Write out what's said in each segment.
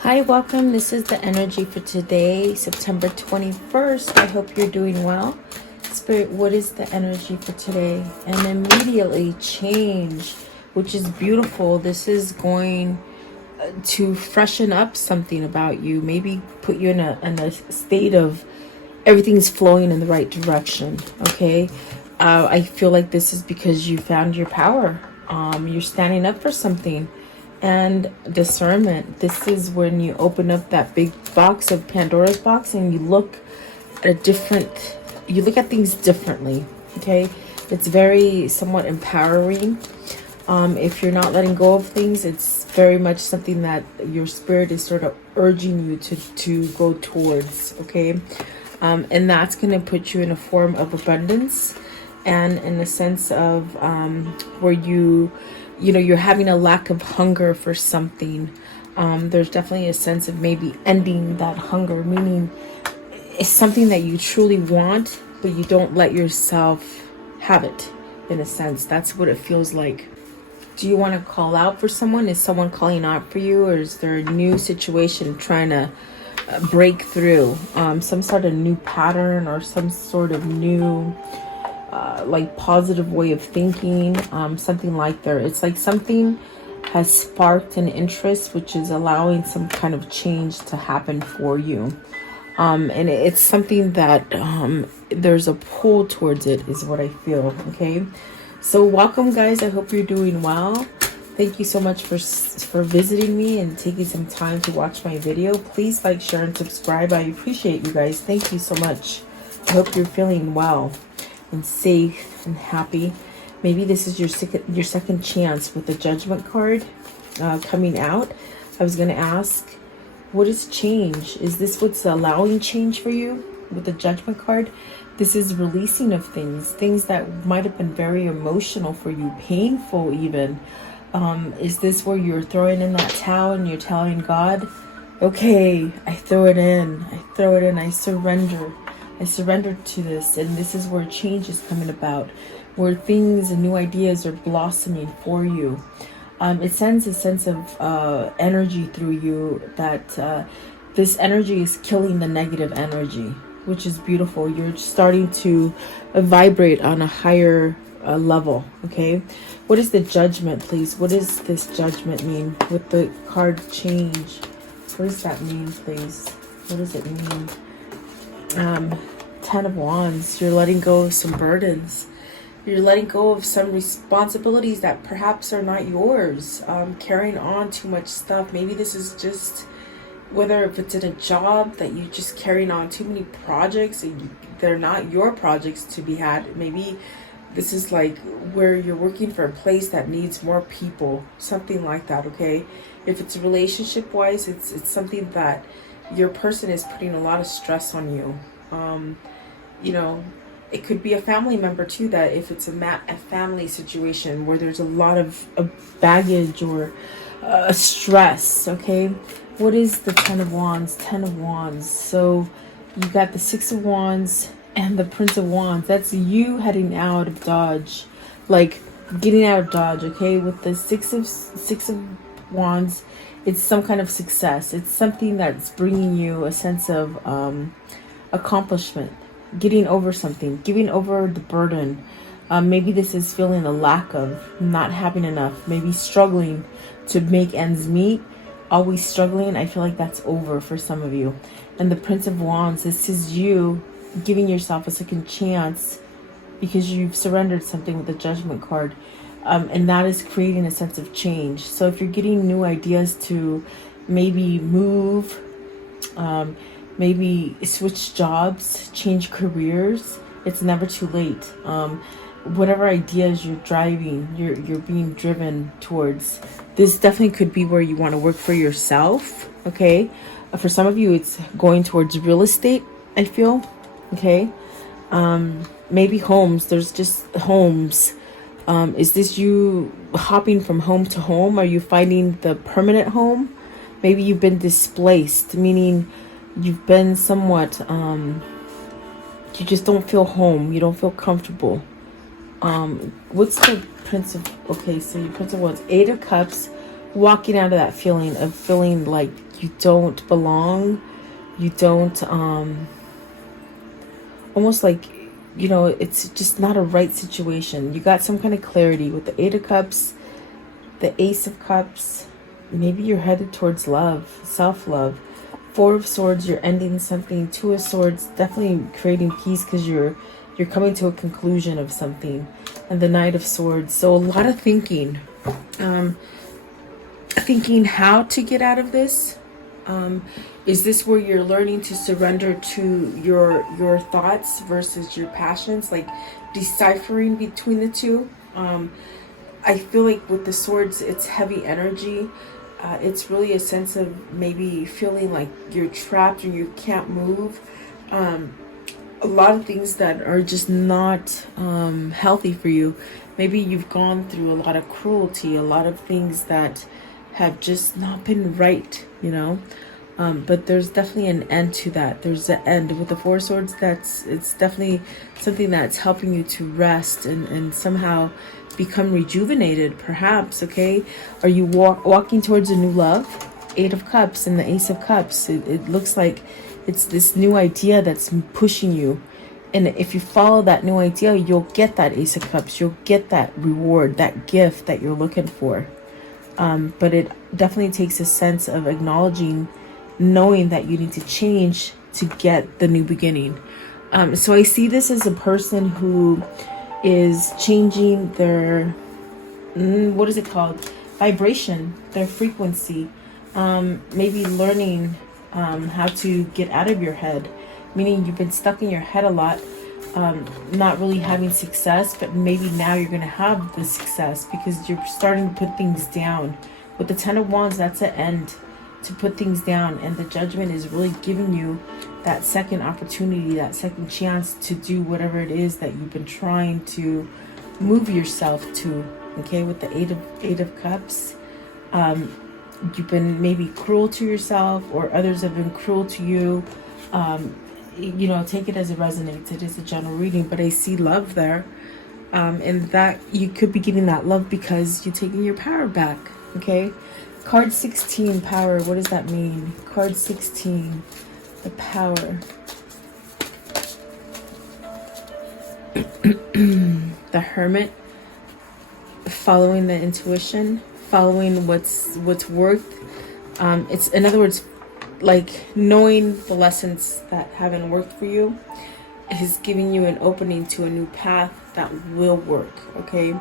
Hi, welcome. This is the energy for today, September 21st. I hope you're doing well. Spirit, what is the energy for today? And immediately change, which is beautiful. This is going to freshen up something about you, maybe put you in a state of everything's flowing in the right direction. Okay. I feel like this is because you found your power. You're standing up for something. And discernment, this is when you open up that big box of Pandora's box and you look at you look at things differently. Okay, it's very somewhat empowering. If you're not letting go of things, it's very much something that your spirit is sort of urging you to go towards. Okay, and that's going to put you in a form of abundance and in a sense of where you're having a lack of hunger for something. There's definitely a sense of maybe ending that hunger, meaning it's something that you truly want, but you don't let yourself have it, in a sense. That's what it feels like. Do you want to call out for someone? Is someone calling out for you? Or is there a new situation trying to break through? Some sort of new pattern or some sort of new like positive way of thinking, something like there. It's like something has sparked an interest, which is allowing some kind of change to happen for you. And it's something that there's a pull towards it, is what I feel. Okay, so welcome, guys. I hope you're doing well. Thank you so much for visiting me and taking some time to watch my video. Please like, share, and subscribe. I appreciate you guys. Thank you so much. I hope you're feeling well and safe and happy. Maybe this is your second chance with the Judgment card coming out. I was going to ask, what is change? Is this what's allowing change for you with the Judgment card? This is releasing of things that might have been very emotional for you, painful even. Is this where you're throwing in that towel and you're telling God, okay, I throw it in, I surrender. I surrendered to this, and this is where change is coming about, where things and new ideas are blossoming for you. It sends a sense of energy through you that this energy is killing the negative energy, which is beautiful. You're starting to vibrate on a higher level. Okay, what is the Judgment, please? What does this Judgment mean with the card change? What does that mean, please? What does it mean? Ten of Wands. You're letting go of some burdens. You're letting go of some responsibilities that perhaps are not yours. Carrying on too much stuff. Maybe this is just, whether if it's in a job that you're just carrying on too many projects and they're not your projects to be had. Maybe this is like where you're working for a place that needs more people. Something like that, okay? If it's relationship wise, it's something that your person is putting a lot of stress on you. It could be a family member too, that if it's a family situation where there's a lot of baggage or stress. Okay, what is the Ten of Wands? Ten of Wands. So you got the Six of Wands and the Prince of Wands. That's you heading out of Dodge, like getting out of Dodge. Okay, with the Six of Wands, it's some kind of success. It's something that's bringing you a sense of accomplishment, getting over something, giving over the burden. Maybe this is feeling a lack of, not having enough, maybe struggling to make ends meet, always struggling. I feel like that's over for some of you. And the Prince of Wands, this is you giving yourself a second chance because you've surrendered something with the Judgment card. And that is creating a sense of change. So if you're getting new ideas to maybe move, maybe switch jobs, change careers, it's never too late. Whatever ideas you're driving, you're being driven towards. This definitely could be where you want to work for yourself. Okay, for some of you, it's going towards real estate, I feel. Okay, maybe homes. There's just homes. Is this you hopping from home to home? Are you finding the permanent home? Maybe you've been displaced, meaning you've been somewhat, you just don't feel home. You don't feel comfortable. What's the Prince of, okay, so your Prince of Wands, Eight of Cups, walking out of that feeling of feeling like you don't belong, you don't, almost like, you know, it's just not a right situation. You got some kind of clarity with the Eight of Cups, the Ace of Cups. Maybe you're headed towards love, self-love. Four of Swords, you're ending something. Two of Swords, definitely creating peace because you're coming to a conclusion of something. And the Knight of Swords. So a lot of thinking. Thinking how to get out of this. Is this where you're learning to surrender to your thoughts versus your passions? Like deciphering between the two. I feel like with the swords, it's heavy energy. It's really a sense of maybe feeling like you're trapped and you can't move. A lot of things that are just not healthy for you. Maybe you've gone through a lot of cruelty, a lot of things that have just not been right, you know. But there's definitely an end to that. There's an end with the Four Swords. It's definitely something that's helping you to rest and somehow become rejuvenated, perhaps. Okay, are you walking towards a new love? Eight of Cups and the Ace of Cups. It looks like it's this new idea that's pushing you, and if you follow that new idea, you'll get that Ace of Cups. You'll get that reward, that gift that you're looking for. But it definitely takes a sense of acknowledging, knowing that you need to change to get the new beginning. So I see this as a person who is changing their, what is it called? Vibration, their frequency. Maybe learning how to get out of your head, meaning you've been stuck in your head a lot, not really having success, but maybe now you're going to have the success because you're starting to put things down. With the Ten of Wands, that's an end to put things down, and the Judgment is really giving you that second opportunity, that second chance to do whatever it is that you've been trying to move yourself to. Okay, with the Eight of Cups, you've been maybe cruel to yourself, or others have been cruel to you. You know, take it as it resonates. It is a general reading, but I see love there, and that you could be getting that love because you're taking your power back. Okay, card 16, power. What does that mean? Card 16, the power. The Hermit, following the intuition, following what's worth. It's, in other words, like knowing the lessons that haven't worked for you is giving you an opening to a new path that will work. Okay,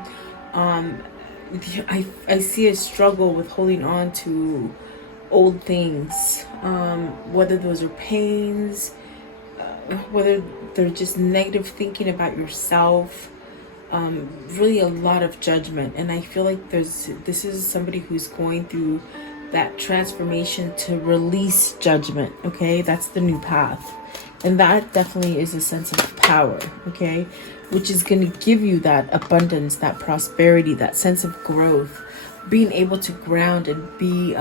I see a struggle with holding on to old things, whether those are pains, whether they're just negative thinking about yourself, really a lot of judgment. And I feel like this is somebody who's going through that transformation to release judgment. Okay, that's the new path, and that definitely is a sense of power. Okay, which is going to give you that abundance, that prosperity, that sense of growth, being able to ground and be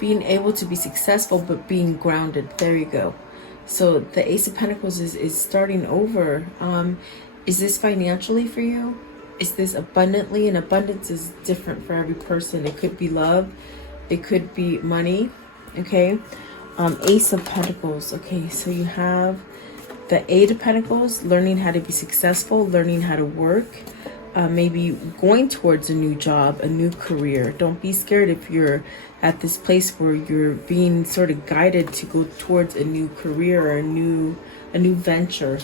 being able to be successful but being grounded. There you go. So the Ace of Pentacles is starting over. Is this financially for you? Is this abundantly? And abundance is different for every person. It could be love, it could be money. Okay, Ace of Pentacles. Okay, so you have the Eight of Pentacles, learning how to be successful, learning how to work, maybe going towards a new job, a new career. Don't be scared if you're at this place where you're being sort of guided to go towards a new career or a new venture.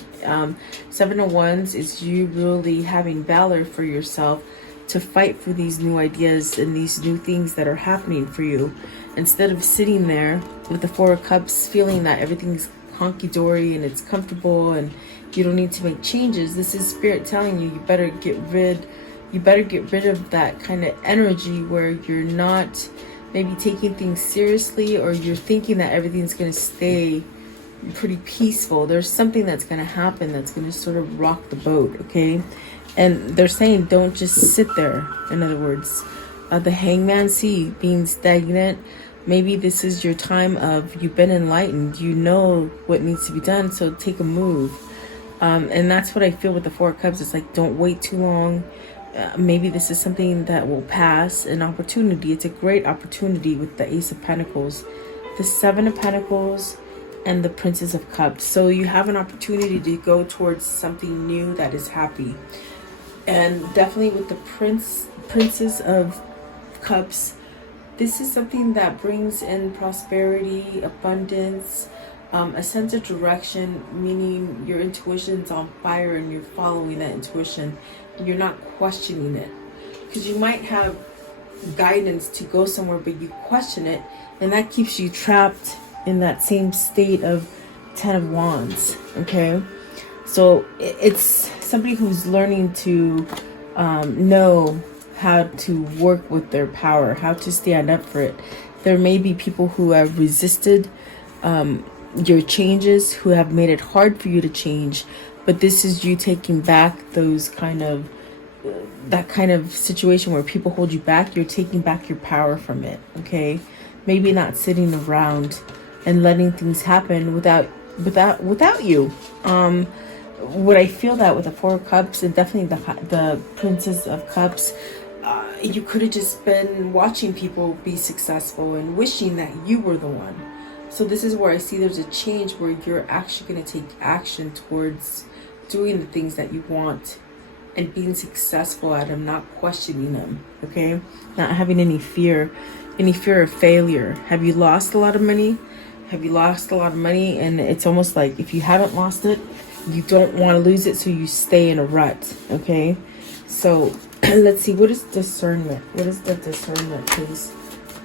Seven of Wands is you really having valor for yourself to fight for these new ideas and these new things that are happening for you, instead of sitting there with the Four of Cups feeling that everything's honky-dory and it's comfortable and you don't need to make changes. This is Spirit telling you better get rid of that kind of energy where you're not maybe taking things seriously, or you're thinking that everything's going to stay pretty peaceful. There's something that's going to happen that's going to sort of rock the boat. Okay, and they're saying don't just sit there. In other words, the Hangman, see, being stagnant. Maybe this is your time of, you've been enlightened, you know what needs to be done, so take a move. And that's what I feel with the Four of Cups. It's like, don't wait too long. maybe this is something that will pass, an opportunity. It's a great opportunity with the Ace of Pentacles, the Seven of Pentacles, and the Princess of Cups. So you have an opportunity to go towards something new that is happy. And definitely with the Princess of Cups, this is something that brings in prosperity, abundance, a sense of direction, meaning your intuition's on fire and you're following that intuition. You're not questioning it. Because you might have guidance to go somewhere, but you question it, and that keeps you trapped in that same state of 10 of Wands, okay? So it's somebody who's learning to know how to work with their power, how to stand up for it. There may be people who have resisted your changes, who have made it hard for you to change, but this is you taking back those that kind of situation where people hold you back. You're taking back your power from it, okay? Maybe not sitting around and letting things happen without you. What I feel that with the Four of Cups and definitely the Princess of Cups, you could have just been watching people be successful and wishing that you were the one. So this is where I see there's a change where you're actually going to take action towards doing the things that you want and being successful at them, not questioning them, okay? Not having any fear of failure. Have you lost a lot of money? Have you lost a lot of money? And it's almost like if you haven't lost it, you don't want to lose it, so you stay in a rut, okay? So let's see, what is discernment? What is the discernment, please?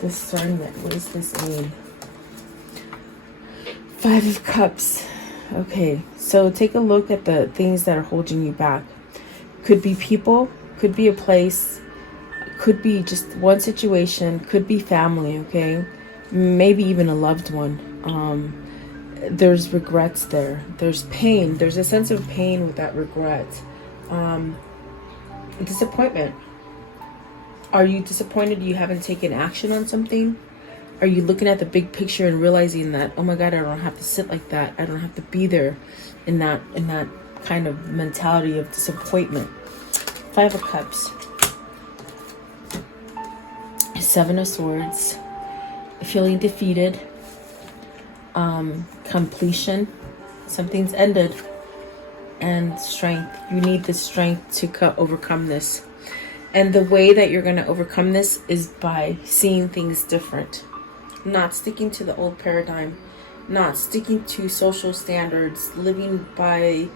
Discernment, what does this mean? Five of Cups. Okay, so take a look at the things that are holding you back. Could be people, could be a place, could be just one situation, could be family, okay? Maybe even a loved one. There's regrets there. There's pain. There's a sense of pain with that regret. Disappointment. Are you disappointed you haven't taken action on something? Are you looking at the big picture and realizing that, oh my God, I don't have to sit like that. I don't have to be there in that kind of mentality of disappointment. Five of Cups. Seven of Swords. Feeling defeated. Completion. Something's ended. And strength. You need the strength to overcome this. And the way that you're going to overcome this is by seeing things different. Not sticking to the old paradigm. Not sticking to social standards. Living by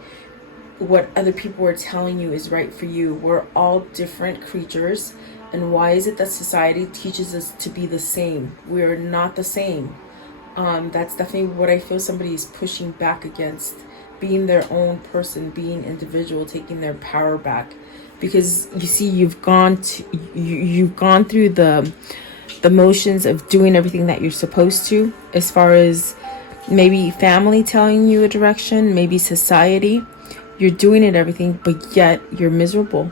what other people are telling you is right for you. We're all different creatures. And why is it that society teaches us to be the same? We're not the same. That's definitely what I feel somebody is pushing back against. Being their own person, being individual, taking their power back. Because you see, you've gone through the motions of doing everything that you're supposed to, as far as maybe family telling you a direction, maybe society. You're doing it everything, but yet you're miserable.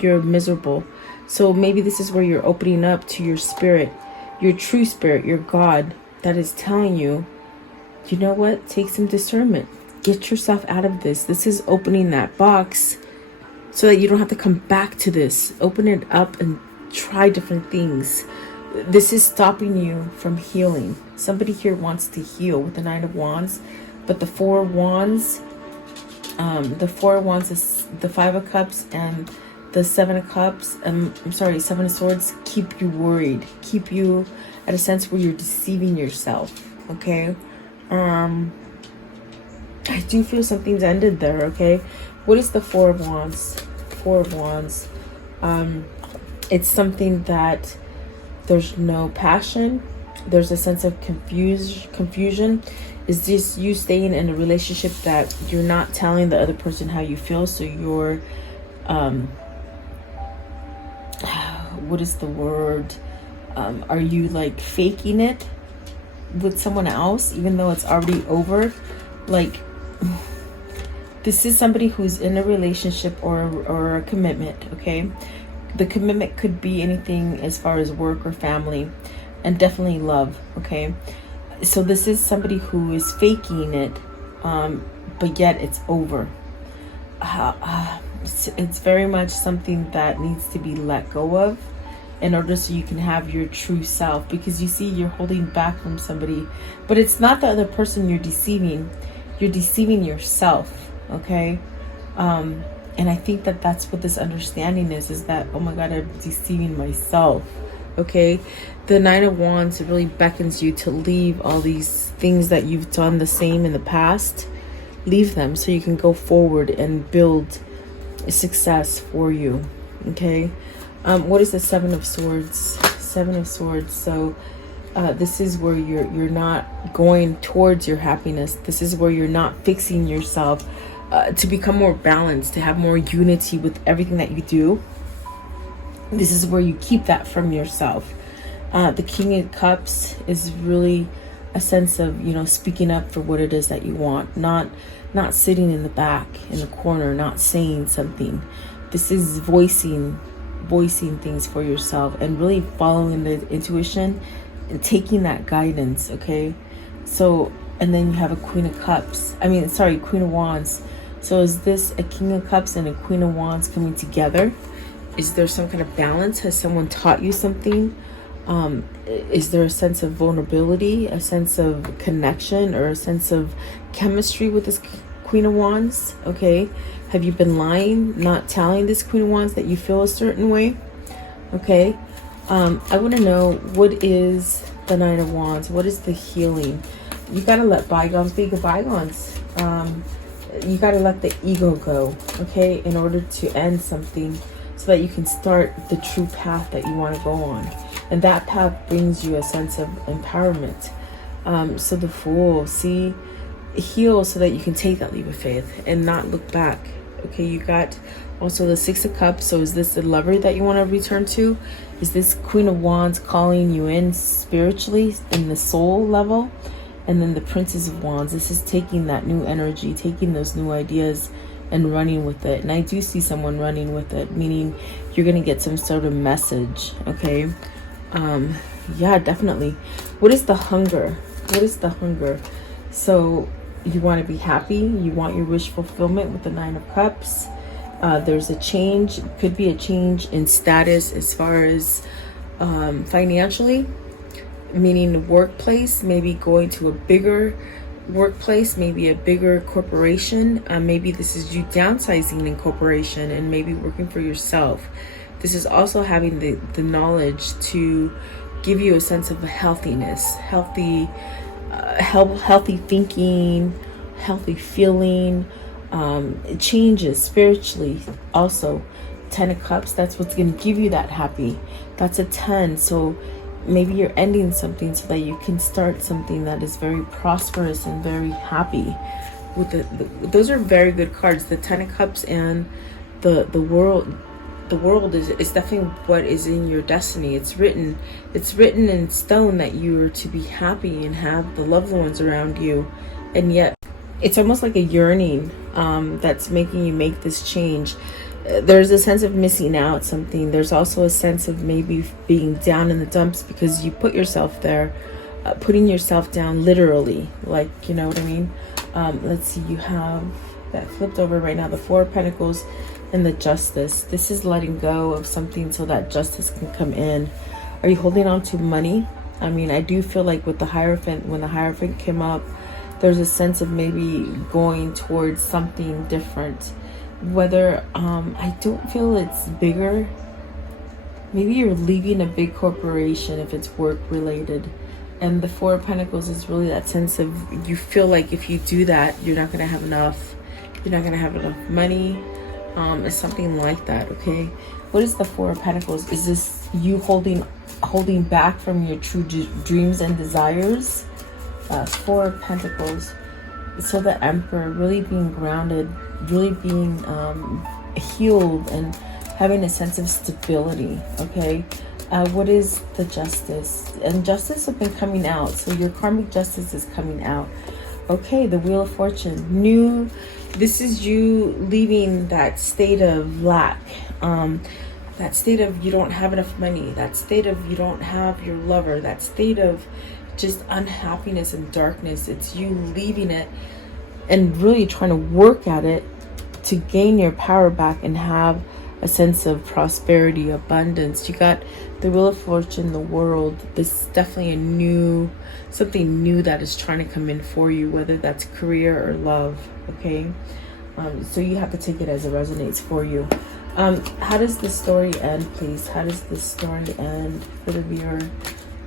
You're miserable. So maybe this is where you're opening up to your spirit, your true spirit, your God, that is telling you, you know what? Take some discernment. Get yourself out of this. This is opening that box so that you don't have to come back to this. Open it up and try different things. This is stopping you from healing. Somebody here wants to heal with the Nine of Wands, but the Four of Wands, is the Five of Cups, and the Seven of Cups, Seven of Swords, keep you worried, keep you at a sense where you're deceiving yourself, okay? I do feel something's ended there, okay? What is the Four of Wands? Four of Wands. It's something that there's no passion. There's a sense of confusion. Is this you staying in a relationship that you're not telling the other person how you feel? So you're, what is the word? Are you like faking it with someone else, even though it's already over? Like, this is somebody who's in a relationship or a commitment, okay? The commitment could be anything as far as work or family, and definitely love, okay? So this is somebody who is faking it, but yet it's over. Let's it's very much something that needs to be let go of in order so you can have your true self, because you see you're holding back from somebody, but it's not the other person you're deceiving yourself. Okay. And I think that that's what this understanding is that, oh my God, I'm deceiving myself. Okay. The Nine of Wands really beckons you to leave all these things that you've done the same in the past. Leave them so you can go forward and build success for you. Okay. What is the Seven of Swords? Seven of Swords. So this is where you're not going towards your happiness. This is where you're not fixing yourself to become more balanced, to have more unity with everything that you do. This is where you keep that from yourself. The King of Cups is really a sense of, speaking up for what it is that you want, not sitting in the back, in the corner, not saying something. This is voicing things for yourself and really following the intuition and taking that guidance. Okay. So, and then you have a Queen of Wands. So is this a King of Cups and a Queen of Wands coming together? Is there some kind of balance? Has someone taught you something? Is there a sense of vulnerability, a sense of connection, or a sense of chemistry with this Queen of Wands? Okay. Have you been lying, not telling this Queen of Wands that you feel a certain way? Okay. I want to know, what is the Nine of Wands? What is the healing? You got to let bygones be bygones. You got to let the ego go, okay, in order to end something so that you can start the true path that you want to go on. And that path brings you a sense of empowerment. So the Fool, see, heal so that you can take that leap of faith and not look back. Okay, you got also the Six of Cups. So is this the lover that you want to return to? Is this Queen of Wands calling you in spiritually in the soul level? And then the Princess of Wands, this is taking that new energy, taking those new ideas and running with it. And I do see someone running with it, meaning you're going to get some sort of message. Okay. Yeah, definitely. What is the hunger? What is the hunger? So you want to be happy. You want your wish fulfillment with the Nine of Cups. There's a change. Could be a change in status as far as financially, meaning the workplace, maybe going to a bigger workplace, maybe a bigger corporation. Maybe this is you downsizing in corporation and maybe working for yourself. This is also having the knowledge to give you a sense of healthiness, healthy thinking, healthy feeling, changes spiritually. Also, 10 of Cups, that's what's going to give you that happy. That's a 10. So maybe you're ending something so that you can start something that is very prosperous and very happy. Those are very good cards. The 10 of Cups and the world. The world is definitely what is in your destiny. It's written in stone that you are to be happy and have the loved ones around you. And yet it's almost like a yearning that's making you make this change. There's a sense of missing out something. There's also a sense of maybe being down in the dumps because you put yourself there, putting yourself down literally, like, you know what I mean? Let's see, you have that flipped over right now, the Four of Pentacles and the Justice. This is letting go of something so that justice can come in. Are you holding on to money? I mean, I do feel like with the Hierophant, when the Hierophant came up, there's a sense of maybe going towards something different. Whether I don't feel it's bigger. Maybe you're leaving a big corporation if it's work related. And the Four of Pentacles is really that sense of you feel like if you do that, you're not going to have enough. You're not going to have enough money. It's something like that. Okay. What is the Four of Pentacles? Is this you holding back from your true dreams and desires? Four of Pentacles. So the Emperor, really being grounded, really being healed and having a sense of stability. Okay. What is the Justice? And Justice has been coming out. So your karmic justice is coming out. Okay. The Wheel of Fortune. This is you leaving that state of lack. That state of you don't have enough money. That state of you don't have your lover. That state of just unhappiness and darkness. It's you leaving it and really trying to work at it to gain your power back and have a sense of prosperity, abundance. You got the Wheel of Fortune, the World. This is definitely something new that is trying to come in for you, whether that's career or love, okay? So you have to take it as it resonates for you. How does the story end, please? How does the story end for the viewer?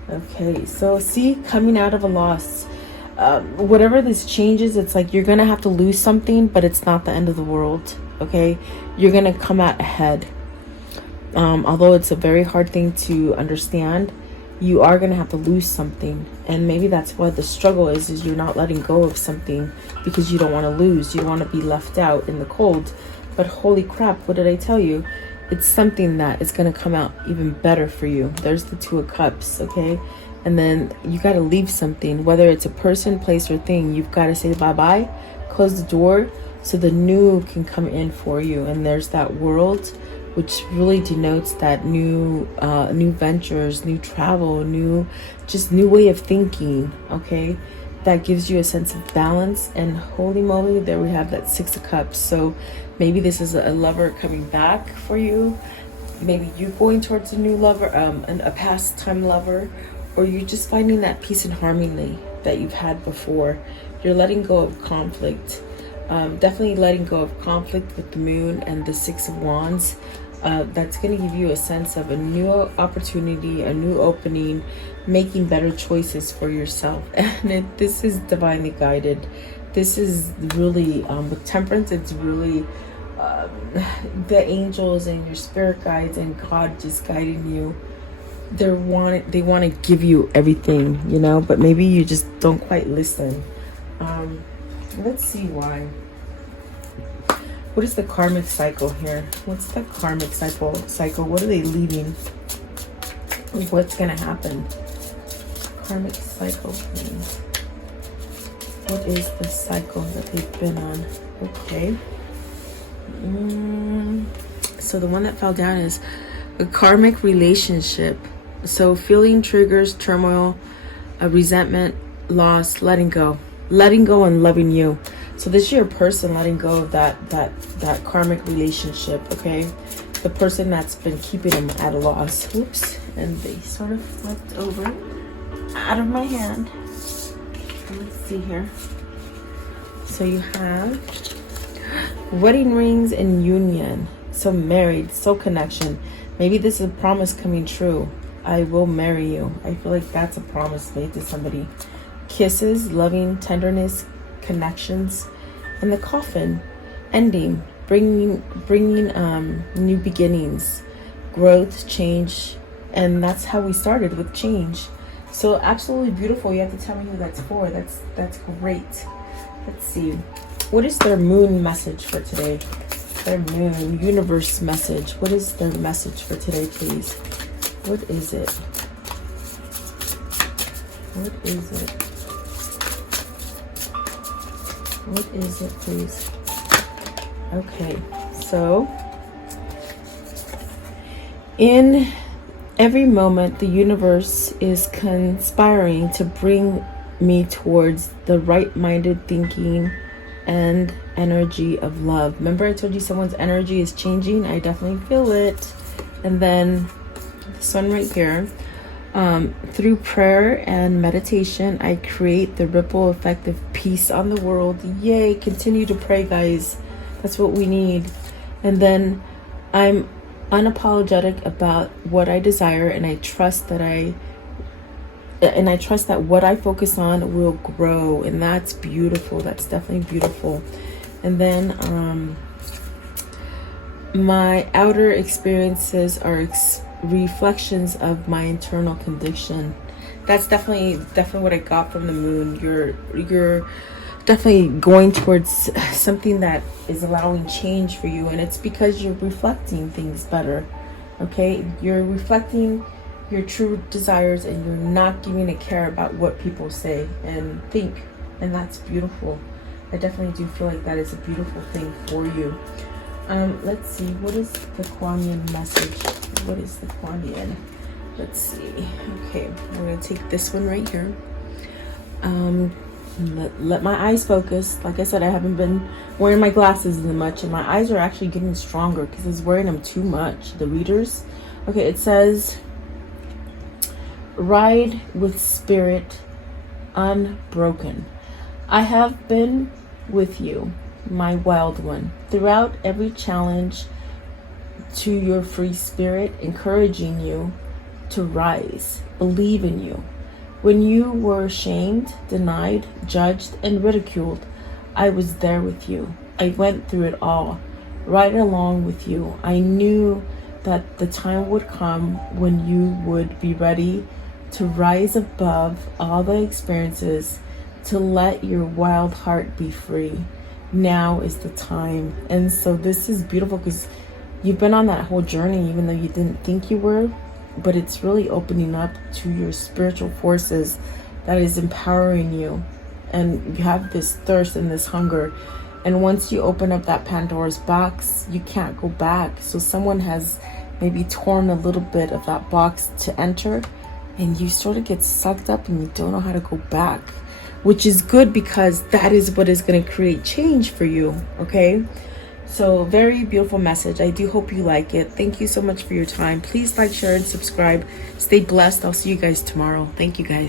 Okay, so see, coming out of a loss. Whatever this changes, it's like you're gonna have to lose something, but it's not the end of the world, okay? You're gonna come out ahead. Although it's a very hard thing to understand, you are gonna have to lose something. And maybe that's what the struggle is you're not letting go of something because you don't want to lose. You don't want to be left out in the cold. But holy crap, what did I tell you? It's something that is going to come out even better for you. There's the Two of Cups, okay? And then you got to leave something, whether it's a person, place, or thing. You've got to say bye-bye, close the door, so the new can come in for you. And there's that World, which really denotes that new ventures, new travel, new way of thinking, okay? That gives you a sense of balance. And holy moly, there we have that Six of Cups. So maybe this is a lover coming back for you. Maybe you going towards a new lover, a past time lover, or you're just finding that peace and harmony that you've had before. You're letting go of conflict. Definitely letting go of conflict with the Moon and the Six of Wands. That's going to give you a sense of a new opportunity, a new opening, making better choices for yourself. And this is divinely guided. This is really, with Temperance, it's really the angels and your spirit guides and God just guiding you. They want to give you everything, you know, but maybe you just don't quite listen. Let's see why. What is the karmic cycle here? What's the karmic cycle? What are they leaving? What's going to happen? Karmic cycle, please. What is the cycle that they've been on? Okay. So the one that fell down is a karmic relationship. So feeling triggers, turmoil, resentment, loss, letting go and loving you. So this is your person letting go of that karmic relationship, okay? The person that's been keeping them at a loss. Whoops. And they sort of flipped over out of my hand. Let's see here. So you have wedding rings and union. So married, so connection. Maybe this is a promise coming true. I will marry you. I feel like that's a promise made to somebody. Kisses, loving, tenderness, connections. And the coffin, ending, bringing new beginnings, growth, change. And that's how we started, with change. So absolutely beautiful. You have to tell me who that's for. That's great. Let's see. What is their moon message for today? Their moon, universe message. What is their message for today, please? What is it? What is it? What is it, please? Okay, so in every moment, the universe is conspiring to bring me towards the right-minded thinking and energy of love. Remember I told you someone's energy is changing? I definitely feel it. And then this one right here. Through prayer and meditation, I create the ripple effect of peace on the world. Yay, continue to pray, guys. That's what we need. And then I'm unapologetic about what I desire, and I trust that what I focus on will grow. And that's beautiful. That's definitely beautiful. And then my outer experiences are reflections of my internal condition. That's definitely what I got from the moon. You're definitely going towards something that is allowing change for you, and it's because you're reflecting things better. Okay, you're reflecting your true desires, and you're not giving a care about what people say and think, and that's beautiful. I definitely do feel like that is a beautiful thing for you. Let's see, what is the Kuan Yin message? What is the Kuan Yin? Let's see. Okay, we're gonna take this one right here. let my eyes focus. Like I said, I haven't been wearing my glasses as much, and my eyes are actually getting stronger because I was wearing them too much, the readers. Okay, it says, ride with spirit unbroken. I have been with you, my wild one, throughout every challenge to your free spirit, encouraging you to rise, believe in you. When you were ashamed, denied, judged, and ridiculed, I was there with you. I went through it all, right along with you. I knew that the time would come when you would be ready to rise above all the experiences, to let your wild heart be free. Now is the time. And so this is beautiful because you've been on that whole journey, even though you didn't think you were, but it's really opening up to your spiritual forces that is empowering you. And you have this thirst and this hunger. And once you open up that Pandora's box, you can't go back. So someone has maybe torn a little bit of that box to enter, and you sort of get sucked up and you don't know how to go back, which is good because that is what is going to create change for you. Okay. So very beautiful message. I do hope you like it. Thank you so much for your time. Please like, share, and subscribe. Stay blessed. I'll see you guys tomorrow. Thank you guys.